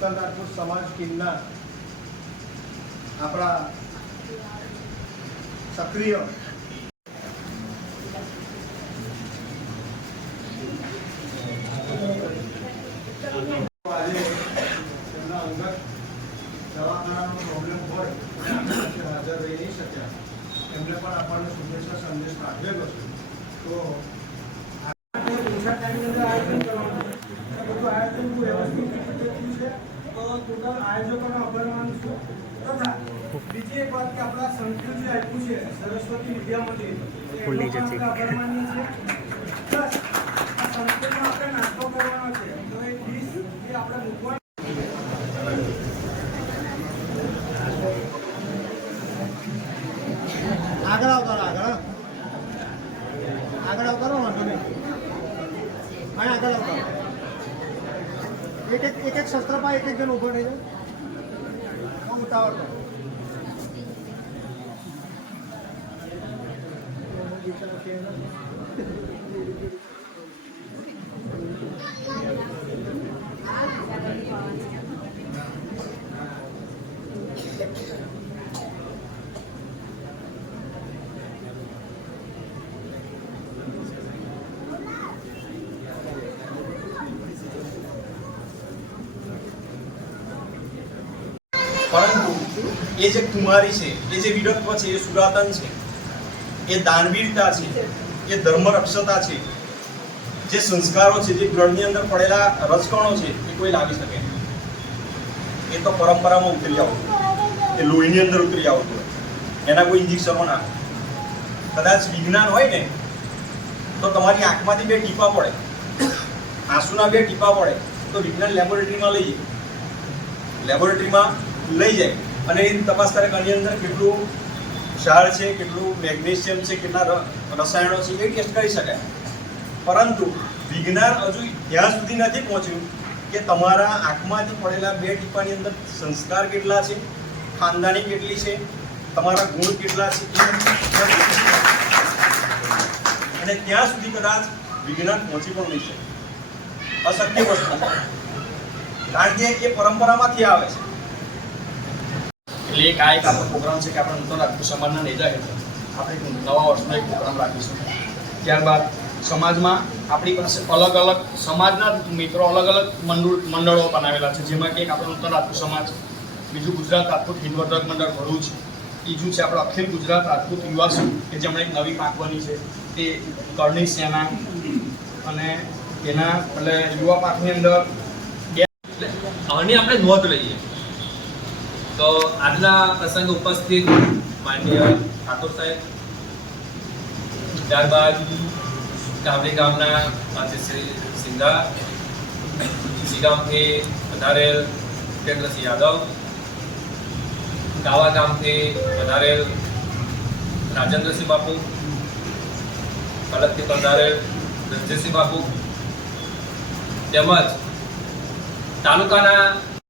નૂતન રાજપૂત સમાજ ટીમના આપણા સક્રિય આજે તેમના અંગત દવાખાનાનો પ્રોબ્લેમ હોય હાજર રહી નહીં શક્યા, એમને પણ આપણને શુભેચ્છા સંદેશ પાઠવેલો છે. તો આયોજન વ્યવસ્થિત રીતે થયું છે, તો ટોટલ આયોજકોનો આભાર માનું છું. તથા બીજી એક વાત કે આપણા સંકુલ જે આપ્યું છે સરસ્વતી વિદ્યા મંદિર, આભાર માનીએ છીએ. પ્લસ આ સંકુલમાં આપણે નાસ્તો કરવાનો છે, તો એ ડીશ જે આપણે મૂકવાની આગળ આવતા વાંધો નહીં. આગળ આવતા એક શસ્ત્રપા એક જણ ઉભો રહી જાય, ઉતાવળ કરો. પરંતુ એ જે કુમારી છે, એ જે વીરત્વ છે, એ સુરાતન છે, એ દાનવીરતા છે, એ ધર્મરક્ષતા છે, જે સંસ્કારો છે, જે ગ્રહની અંદર પડેલા રજકણો છે, એ કોઈ લાવી શકે નહીં. એ તો પરંપરામાં ઉતરી આવતું, એ લોહીની અંદર ઉતરી આવતું, એના કોઈ ઇન્જેક્શનો ના. કદાચ વિજ્ઞાન હોય ને તો તમારી આંખમાંથી બે ટીપા પડે, આંસુના બે ટીપા પડે, તો વિજ્ઞાન લેબોરેટરીમાં લઈ જાય, લેબોરેટરીમાં લઈ જાય અને એ તપાસ કરે કે આની અંદર કેટલું ક્ષાર છે, કેટલું મેગ્નેશિયમ છે, કેટલા રસાયણો છે, એ ટેસ્ટ કરી શકાય. પરંતુ વિજ્ઞાન હજુ ત્યાં સુધી નથી પહોંચ્યું કે તમારા આંખમાંથી પડેલા બે ટીપાની અંદર સંસ્કાર કેટલા છે, ખાનદાની કેટલી છે, તમારા ગુણ કેટલા છે, અને ત્યાં સુધી કદાચ વિજ્ઞાન પહોંચી પણ નહીં શકે. અશક્ય વસ્તુ, કારણ કે એ પરંપરામાંથી આવે છે. એટલે એક આ એક આપણો પ્રોગ્રામ છે કે આપણે નૂતન રાજપૂત સમાજના નેજા હેઠળ આપણે એક નવા વર્ષનો એક પ્રોગ્રામ રાખીશું. ત્યારબાદ સમાજમાં આપણી પાસે અલગ અલગ સમાજના મિત્રો અલગ અલગ મંડળો બનાવેલા છે, જેમાં કે એક આપણો નૂતન રાજપૂત સમાજ, બીજું ગુજરાત રાજપૂત હિતવર્ધક મંડળ ભરૂચ, ત્રીજું છે આપણો અખિલ ગુજરાત રાજપૂત યુવા સંઘ કે જેમણે એક નવી પાંખ બની છે તે કરણી સેના, અને એના એટલે યુવા પાંખની અંદર આની આપણે નોંધ લઈએ તો આજના પ્રસંગે ઉપસ્થિત માનનીય ઠાકોર સાહેબ, ત્યારબાદ ગામડી ગામના શ્રી સિંધા, ગામથી વધારેલ કેન્દ્રસિંહ યાદવ, ગાવા ગામથી વધારેલ રાજેન્દ્રસિંહ બાપુ, કલકથી પધારેલ રણજીતસિંહ બાપુ, તેમજ તાલુકાના